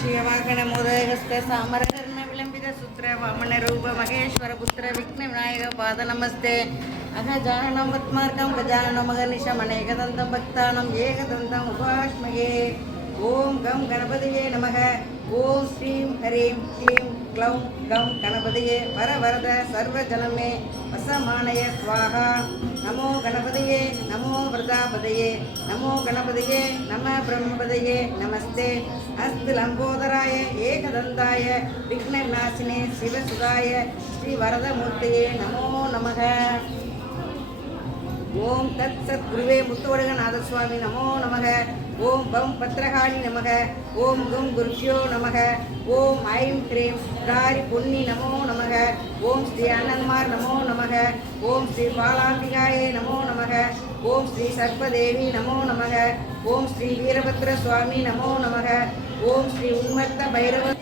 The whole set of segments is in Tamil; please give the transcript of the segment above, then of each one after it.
ಕ್ಷಯವಾಗಣ ಮೋದಗಸ್ತ ಸಾಮರಕರ್ಣ ವಿಳಂಬಿತ ಸೂತ್ರ ವಾಮನ ರೂಪ ಮಹೇಶ್ವರ ಪುತ್ರ ವಿಘ್ನ ವಿನಾಯಕ ಪಾದ ನಮಸ್ತೆ ಅಗಜಾನನ ಮತ್ಮಾರ್ಗಂ ಗಜಾನನ ಮಗನಿಶಂ ಅನೇಕದಂತಂ ಭಕ್ತಾನಂ ಏಕದಂತಂ ಉಪಾಶ್ಮಯೇ ಓಂ ಗಂ ಗಣಪತಿಯೇ ನಮಃ ಓಂ ಶ್ರೀಂ ಹರೀಂ ಕ್ಲೀಂ ಕ್ಲೌಂ ಗಂ ಗಣಪತಿಯೇ ವರ ವರದ ಸರ್ವಜನಮೇ ವಸಮಾನಯ ಸ್ವಾಹ ನಮೋ நமோ கணபதையே நமோ பிரதாபதையே நமோ கணபதையே நம பிரம்மபதையே நமஸ்தே. அஸ்து லம்போதராய ஏகதந்தாய விக்னநாசினே சிவசுதாய ஸ்ரீ வரதமூர்த்தியே நமோ நமக. ஓம் தத் சத் குருவே முத்துவடுகநாத சுவாமி நமோ நமக. ஓம் பம் பத்ரகாளி நமக. ஓம் கும் குருஷ்யோ நமக. ஓம் ஐம் கிரீம் தாரி பொன்னி நமோ நமக. ஓம் ஸ்ரீ அனந்த்மார் நமோ நமக. ஓம் ஸ்ரீ பாலாம்பிகாயே நமோ நமக. ஓம் ஸ்ரீ சர்ப்பதேவி நமோ நமக. ஓம் ஸ்ரீ வீரபத்ர சுவாமி நமோ நமக. ஓம் ஸ்ரீ உன்மத்த பைரவ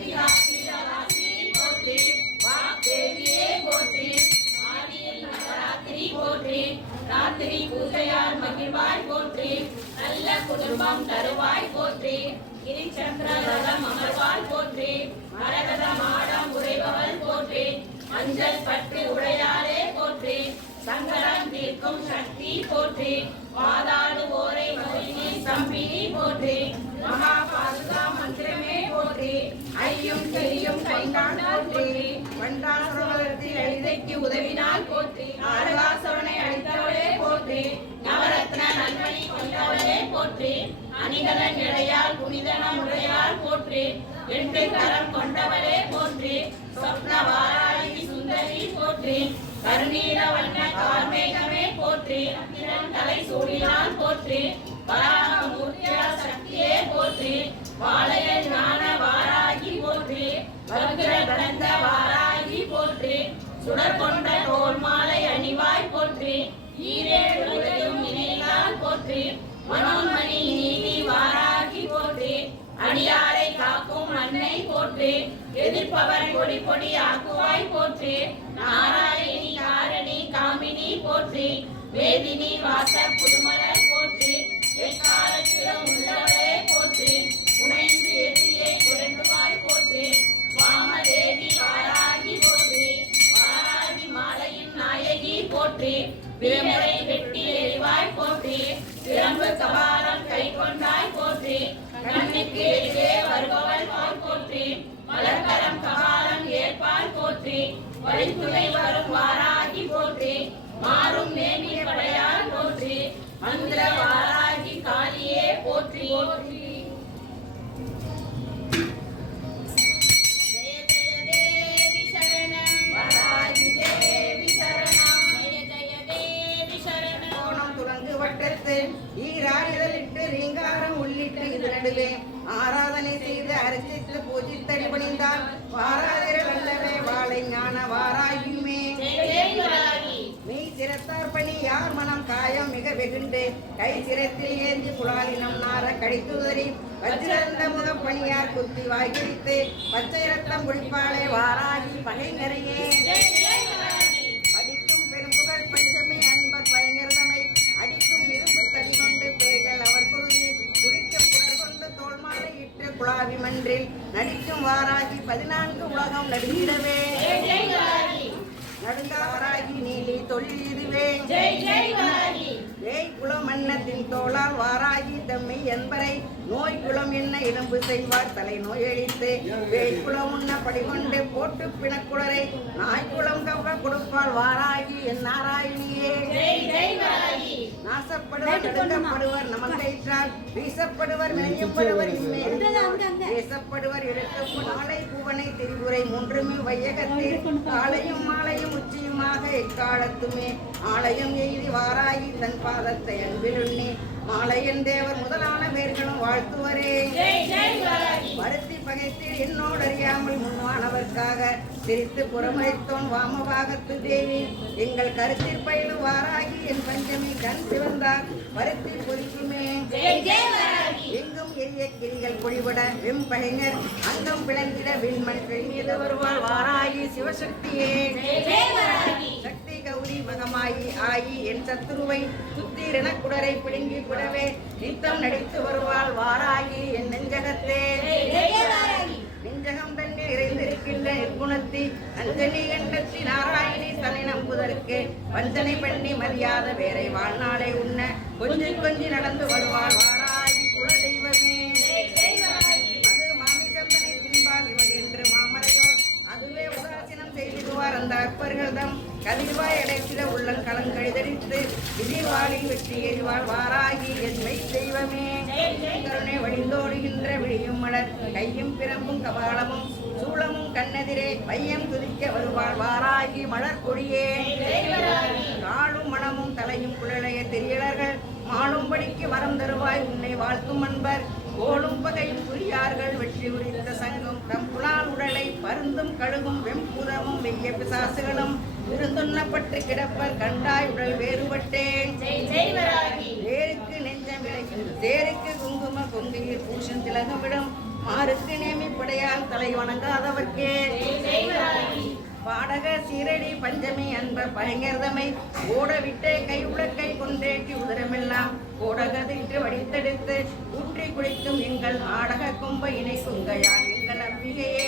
பூஜையால் போற்றி. நல்ல குடும்பம் தருவாய் போற்றி. இனி சந்திரதம் அமர்வாள் போற்றி. மரகத மாடம் உரைபவள் போற்றி. அஞ்சல் பற்றி உடையாரே போற்றி. சங்கடம் தீர்க்கும் சக்தி போற்றி. வாதாடுவோரை மகிழ்ச்சி சம்பினி போற்றி. மகா பாதுகா மந்திரமே போற்றி. ஐயும் செய்யும் கைகாண போற்றி. வண்டாசவரத்தில் எழுதைக்கு உதவினால் போற்றி. ஆரகாசவனை அழித்தவளே போற்றி. நவரத்ன நன்மணி போற்றி. அணிகலன் இடையால் புனிதன முறையால் போற்றி. எட்டு கரம் கொண்டவளே போற்றி. சொப்ன வாராகி சுந்தரி போற்றி. கருநீல வண்ண கார்மேகமே போற்றி. திறன் தலை சூடினால் போற்றி. வராக சக்தியே போற்றி. வாழைய ஞான வாராகி போற்றி. வாராகி போற்றி. சுடர் கொண்ட தோல் மாலை அணிவாய் போற்றி. ஈரேழு போற்றி. மனோன்மணி நீதி வாராகி போற்றி. அடியாரை காக்கும் அன்னை போற்றி. எதிர்ப்பவர் பொடி பொடி ஆக்குவாய் போற்றி. நாராயணி காரணி காமினி போற்றி. வேதினி வாச புதுமலர் போற்றி. எக்காலத்திலும் உள்ளவளே போற்றி. உணைந்து எதிரியை குரண்டுவாய் போற்றி. வாமதேவி வாராகி போற்றி. வாராகி மாலையின் நாயகி போற்றி. வேமுறை வெட்டி போற்றி திறம்பு கை கொண்டாய் போற்றி. கண்ணுக்கு எதிரே வருபவள் பால் போற்றி. மலர்கரம் கபாலம் ஏற்பால் போற்றி. வழித்துணை வரும் வாராகி போற்றி. மாறும் நேமி படையால் போற்றி. மந்திர வாராகி காளியே போற்றி போற்றி. பூஜித்தடி பணிந்தால் வாராதிர வல்லவே வாழை ஞான வாராயுமே. மெய் சிரத்தார் பணி யார் மனம் காயம் மிக வெகுண்டு. கை சிரத்தில் ஏந்தி புலாலினம் நார கடித்துதறி வஜ்ரந்த முகம் பணியார் குத்தி வாய்கிழித்து பச்சை ரத்தம் குடிப்பாளே வாராகி பகை நிறையே. உலகம் நடுங்கிடவே. நடுங்காராகி நீலி தொழில் இதுவே ஜெய குளம் மன்னத்தின் தோளால் வாராகி தம்மை என்பரை நோய் குளம் என்ன இடம்பு செய்வார்? தலை நோய் அழித்து வேய் குளம் உண்ண படிகொண்டு போட்டு பிணக்குளரை நாய்க்குளம் கவ கொடுப்பாள் வாராகி என் நாராயணியே. ஜெய ஜெய வராகி நாசப்படுவர் நடுங்கப்படுவர் நமக்கைற்றால் வீசப்படுவர் வினையப்படுவர் இன்மேல். பேசப்படுவர் எடுக்கும் நாளை பூவனை திரிபுரை மூன்றுமே வையகத்தில் காலையும் மாலையும் உச்சியுமாக எக்காலத்துமே ஆலயம் எய்தி வாராகி தன் பாதத்தை அன்பிலுண்ணி. மாலையன் தேவர் முதலான பேர்களும் வாழ்த்துவரே. வருத்தி பகைத்து என்னோடு அறியாமல் முன்வானவர்க்காக சிரித்து புறமளித்தோன் வாமபாகத்து தேவி. எங்கள் கருத்தில் பயிலும் வாராகி என் பஞ்சமி கண் சிவந்தார். வருத்தி பொறிக்குமே. எங்கும் எரிய கிரிகள் பொழிவிட வெம்பகைஞர் அங்கம் விளங்கிட விண்மண் பெண்ணியது வருவாள் வாராயி சிவசக்தியே. சக்தி கௌரி மகமாயி ஆயி என் சத்துருவை சுத்தி ரணக்குடரை பிடுங்கி விடவே நித்தம் நடித்து வருவாள் வாராயி என் நெஞ்சகத்தே. நெஞ்சகம் தண்ணி நிறைந்திருக்கின்ற நிற்குணத்தி அஞ்சனி எண்ணத்தி நாராயணி தலை நம்புதற்கு வஞ்சனை பண்ணி மரியாத வேரை வாழ்நாளை உண்ண கொஞ்சம் கொஞ்சி நடந்து வருவாள் வாரா அந்த அற்பர்கள்தம் கதிர்வாய் இடத்தில உள்ளம் கலங்கழிதடித்து விதிவாளி வெற்றி எறிவாள் வாராகி என்மை தெய்வமே. கருணை வழிந்தோடுகின்ற விழியும் மலர் கையும் பிரம்பும் கபாலமும் சூளமும் கண்ணெதிரே பையம் துதிக்க வருவாள் வாராகி மலர் கொடியே. காலும் மனமும் தலையும் குழலைய தெரியலர்கள் மாளும்படிக்கு வரம் தருவாய் உன்னை வாழ்த்தும் அன்பர். கோலும் பகையும் புரியார்கள் வெற்றி உரித்த சங்கம் தம் புலால் உடலை பருந்தும் கழுகும் வெம்புதமும் வெய்ய பிசாசுகளும் விருந்துண்ணப்பட்டு கிடப்பர் கண்டாய் உடல் வேறுபட்டேன் வேருக்கு நெஞ்சம் விளைக்கும் தேருக்கு குங்கும கொங்கையில் பூஷன் திலகமிடும் மாருக்கு நேமி படையால் தலை வணங்காதவர்க்கே. பாடக சீரடி பஞ்சமி அன்ப பயங்கரதமை ஓடவிட்டே கை உலக்கை கொண்டேற்றி உதரமெல்லாம். ஓடகதிட்டு வடித்தெடுத்து ஊற்றி எங்கள் ஆடக கும்ப இணை குங்கையா எங்கள் அம்பிகையே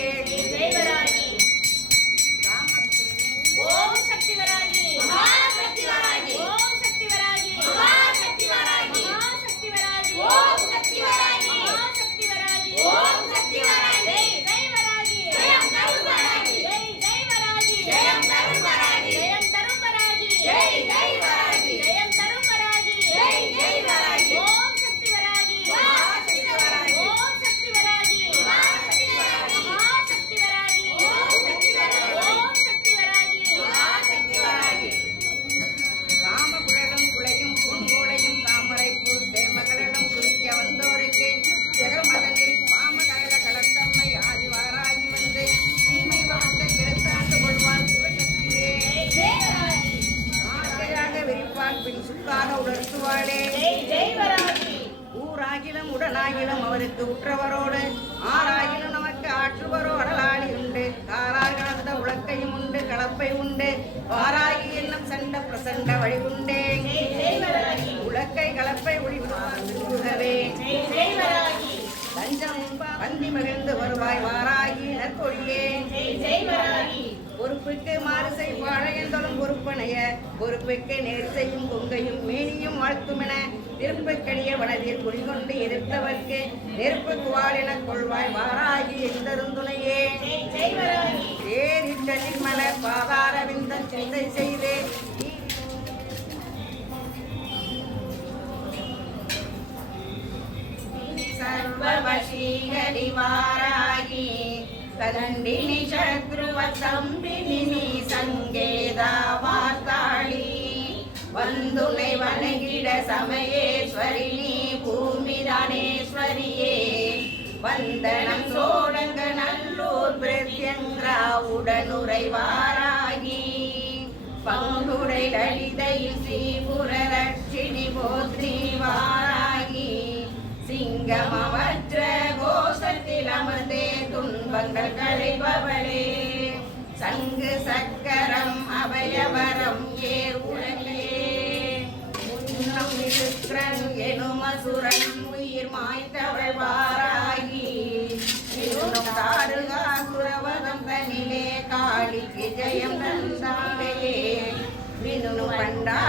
ஊராகிலும் உடனாகிலும் அவருக்கு உற்றவரோடு ஆறாகிலும் நமக்கு ஆற்றுவரோ அடலாளி உண்டு. காரார் கலந்த உலக்கையும் உண்டு கலப்பை உண்டு. வாராகி என்னும் சண்ட பிரசண்ட வழி உண்டே. ஜெய் ஜெய் வராகி உலக்கை கலப்பை வராகி. தஞ்சம் வந்தி மகிழ்ந்து வருவாய் வாராகி வராகி. பொறுப்புக்கு மாறு செய்வாழையந்தலும் பொறுப்பனைய. பொறுப்புக்கு நேர் செய்யும் கொங்கையும் மேனியும் வாழ்த்துமென திருப்புக்கடிய வனதில் குடிகொண்டு எதிர்த்தவர்க்கு நெருப்பு குவாலின கொள்வாய் வாராகி எந்தருந்துணையே ஜெய் ஜெய் வராகி. தேரிட்ட நிர்மல பாதார விந்தன் சிந்தை செய்தே. சர்வவசீகரி வாராகி கதண்டினி சத்ருவ சம்பினி சங்கேதா வார்த்தாளி. வந்துனை வணங்கிட சமயேஸ்வரி நீ பூமிதானேஸ்வரியே வந்தனம் சோழங்க நல்லூர் பிரத்யங்கரா உடனுரை வாராகி பங்குடை லலிதையில் ஸ்ரீபுர ரட்சிணி போத்ரி வாராகி சிங்கமவற்ற கோஷத்தில் அமர்ந்தே துன்பங்கள் களைபவளே சங்கு சக்கரம் அபயவரம் ஏர் உலகே முன்னம் இருக்கிறன் எனும் அசுரன் உயிர் மாய்த்தவள் வாராகி. இன்னும் சுரவதம் தனிலே காளிக்கு ஜெயம் தந்தாயே வினு பண்டா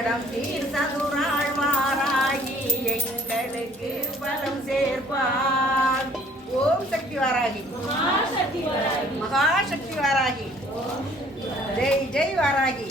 சங்கடம் தீர் சதுராள் வாராகி எங்களுக்கு பலம் சேர்ப்பார் ஓம் சக்தி வாராகி மகாசக்தி வராகி மகாசக்தி வாராகி ஜெய் ஜெய் வாராகி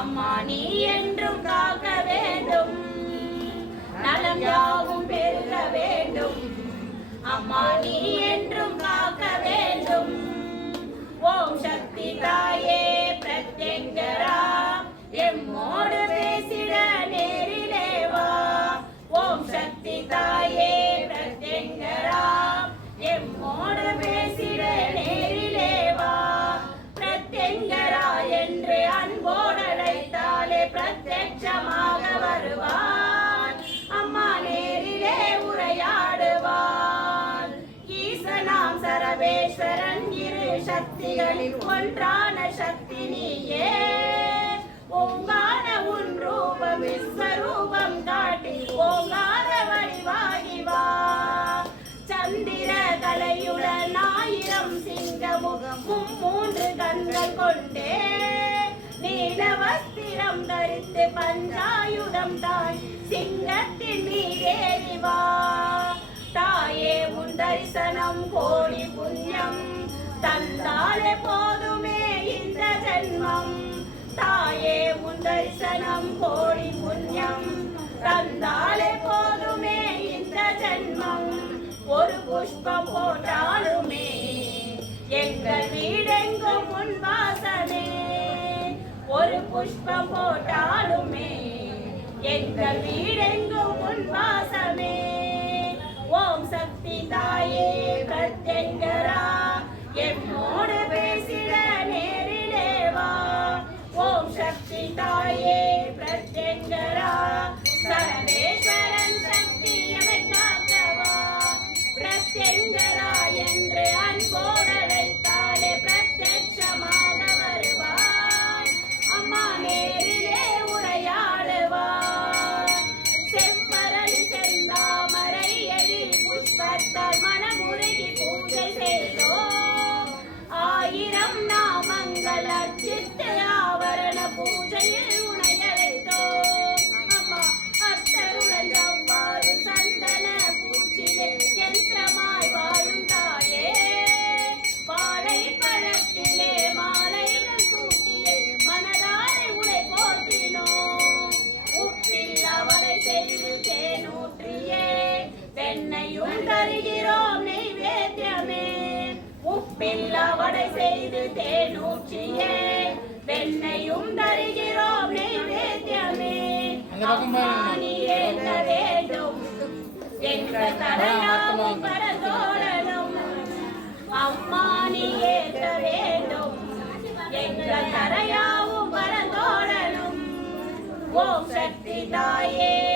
அம்மா நீ என்றும் காக்க வேண்டும். நலம் யாவும் பெருக வேண்டும். அம்மா நீ தலையுடன் ஆயிரம் சிங்கமுகமும் மூன்று கண்கள் கொண்டே. நீல வஸ்திரம் தரித்து பஞ்சாயுதம் தாய் சிங்கத்தின் மீதேறிவா தாயே உன் தரிசனம் கோடி புண்ணியம். தந்தாலே போதுமே இந்த ஜென்மம். தாயே உன் தரிசனம் கோடி புண்ணியம். தந்தாலே போதுமே ஒரு புஷ்பம் போட்டாலுமே எங்கள் வீடெங்கும் உன் வாசனே ஒரு புஷ்பம் போட்டாலுமே எங்கள் வீடெங்கும் உன் வாசமே ஓம் சக்தி தாயே கத்தெங்கரா என்னோடு பேசிட நேரிலேவா ஓம் சக்தி தாயே பிரத்யங்கரா சரண எங்கள் தரையாவும் பரதோழனும் ஓம் சக்தி தாயே.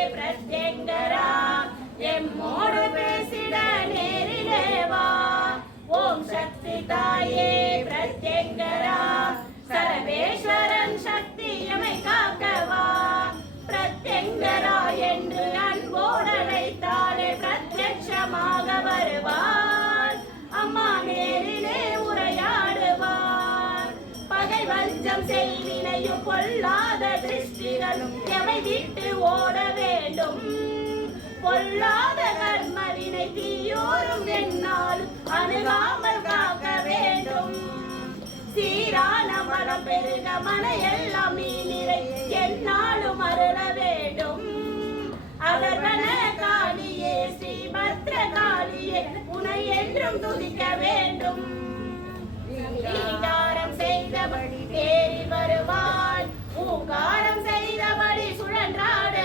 பிரத்யட்சமாக வருவார். அம்மா நேரிலே உரையாடுவார். பகை வஞ்சம் செய்வினையும் பொல்லாத திருஷ்டிகளும் எமை விட்டு ஓட வேண்டும். பொல்லாத கர்மவினை தீயோரும் என்னால் அணுகாமல் காக்க வேண்டும். சீரான மனம் பெருக மன எல்லாம் நீரை என்னாலும் அருள வேண்டும். அவர்வன காளியே உனை என்றும் துதிக்க வேண்டும். ரீங்காரம் செய்தபடி தேறி வருவாள் ஊங்காரம் செய்தபடி சுழன்றாடு.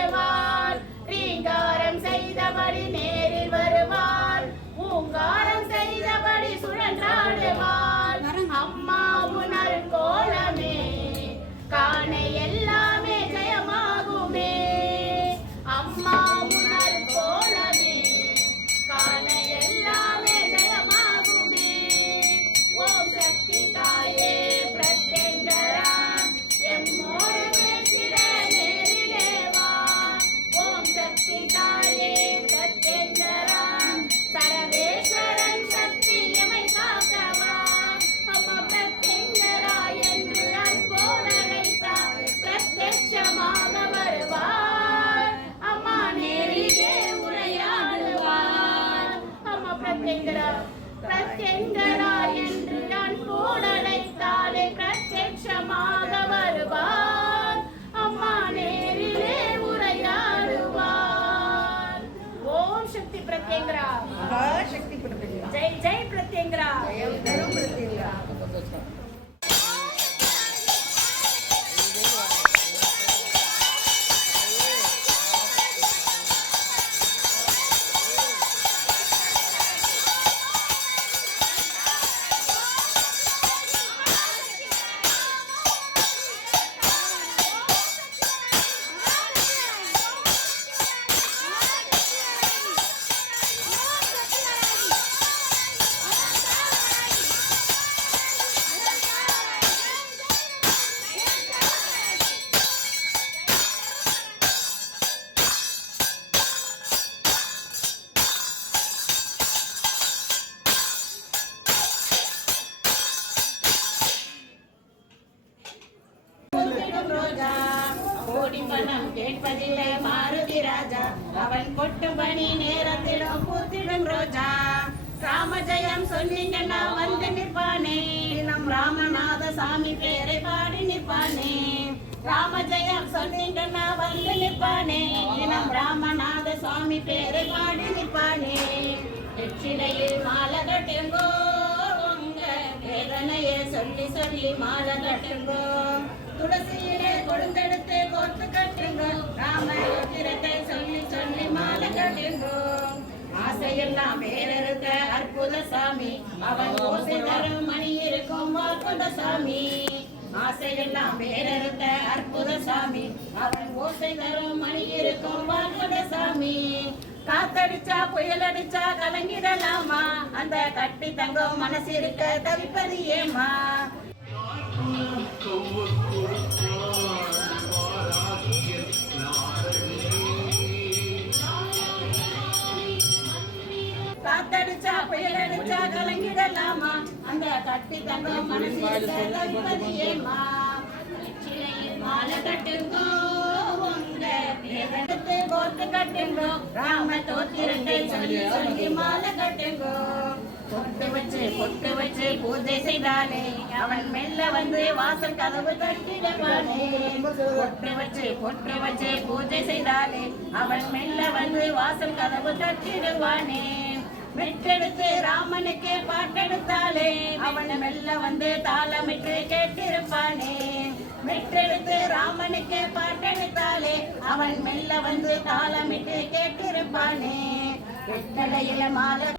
நிற்பானே நம் ராமநாத சுவாமி பேரை பாடி நிற்பானே. வெற்றிலையில் மாலை கட்டுங்கோ உங்க வேதனையை சொல்லி சொல்லி மாலை கட்டுங்கோ துளசியிலே கொடுந்தெடுத்து கோர்த்து கட்டுங்க ராம யோத்திரத்தை சொல்லி சொல்லி மாலை கட்டுங்கோ ஆசையெல்லாம் வேறறுத்த அற்புத சாமி அவன் ஓசை தரும் மணி இருக்கும் வாக்குண்ட சாமி. ஆசையெல்லாம் வேறறுத்த அற்புத சாமி. அவன் ஓசை தரும் மணி இருக்கும் வாக்குண்ட சாமி. காத்தடிச்சா புயல் அடிச்சா கலங்கிடலாமா? அந்த கட்டி தங்கம் மனசு இருக்க தவிப்பது ஏமா காத்தடிச்சா புயல் அடிச்சா கலங்கிடலாமா? தங்க கட்டு தங்க மனசில் தகப்பது ஏமா மாலை கட்டுங்கோ கோர்த்து கட்டுங்கோ. ராம தோத்திரத்தை சொல்லி சொல்லி மாலை கட்டுங்கோ. பொட்டு வச்சு பொட்டு வச்சு பூஜை செய்தாலே அவன் மெல்ல பூஜை செய்தாலே அவன் மெல்ல வந்து வாசல் கதவு தட்டிடுவானே. பெற்றெடுத்து ராமனுக்கு பாட்டெடுத்தாலே அவன் மெல்ல வந்து தாளமிட்டு கேட்டிருப்பானே. பெற்றெடுத்து ராமனுக்கு பாட்டெடுத்தாலே அவன் மெல்ல வந்து தாளமிட்டு கேட்டிருப்பானே. வெட்டடையில மாலை